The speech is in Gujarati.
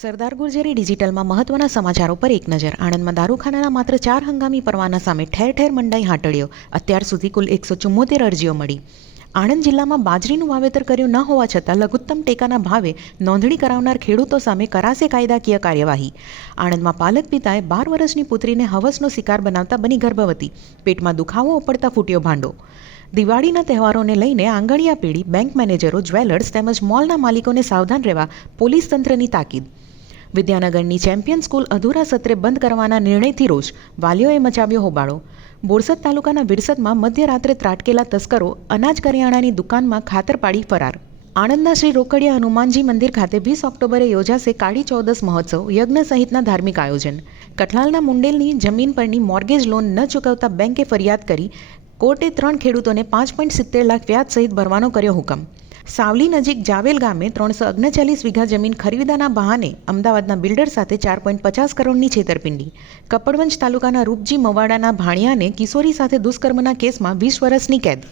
સરદાર ગુર્જરી ડિજિટલમાં મહત્વના સમાચારો પર એક નજર. આણંદમાં દારૂખાનાના માત્ર ચાર હંગામી પરવાના સામે ઠેર ઠેર મંડાઈ હાટડીઓ અત્યાર સુધી કુલ એકસો ચુમ્મોતેર અરજીઓ મળી. આણંદ જિલ્લામાં બાજરીનું વાવેતર કર્યું ન હોવા છતાં લઘુત્તમ ટેકાના ભાવે નોંધણી કરાવનાર ખેડૂતો સામે કરાશે કાયદાકીય કાર્યવાહી. આણંદમાં પાલક પિતાએ બાર વર્ષની પુત્રીને હવસનો શિકાર બનાવતા બની ગર્ભવતી. પેટમાં દુખાવો ઉપડતા ફૂટ્યો ભાંડો. દિવાળીના તહેવારોને લઈને આંગણિયા પેઢી બેંક મેનેજરો, જ્વેલર્સ તેમજ મોલના માલિકોને સાવધાન રહેવા પોલીસ તંત્રની તાકીદ. વિદ્યાનગરની ચેમ્પિયન સ્કૂલ અધૂરા સત્રે બંધ કરવાના નિર્ણયથી રોષ. વાલીઓએ મચાવ્યો હોબાળો. બોરસદ તાલુકાના વિરસદમાં મધ્યરાત્રે ત્રાટકેલા તસ્કરો અનાજ કરિયાણાની દુકાનમાં ખાતર પાડી ફરાર. આણંદના શ્રી રોકડિયા હનુમાનજી મંદિર ખાતે વીસ ઓક્ટોબરે યોજાશે કાળી ચૌદસ મહોત્સવ, યજ્ઞ સહિતના ધાર્મિક આયોજન. કઠલાલના મુંડેલની જમીન પરની મોર્ગેજ લોન ન ચૂકવતા બેંકે ફરિયાદ કરી, કોર્ટે ત્રણ ખેડૂતોને પાંચ પોઈન્ટ સિત્તેર લાખ વ્યાજ સહિત ભરવાનો કર્યો હુકમ. સાવલી નજીક જાવેલ ગામે ત્રણસો ઓગણચાલીસ વીઘા જમીન ખરીદવાના બહાને અમદાવાદના બિલ્ડર સાથે ચાર પોઈન્ટ પચાસ કરોડની છેતરપિંડી. કપડવંજ તાલુકાના રૂપજી મવાડાના ભાણિયાને કિશોરી સાથે દુષ્કર્મના કેસમાં વીસ વર્ષની કેદ.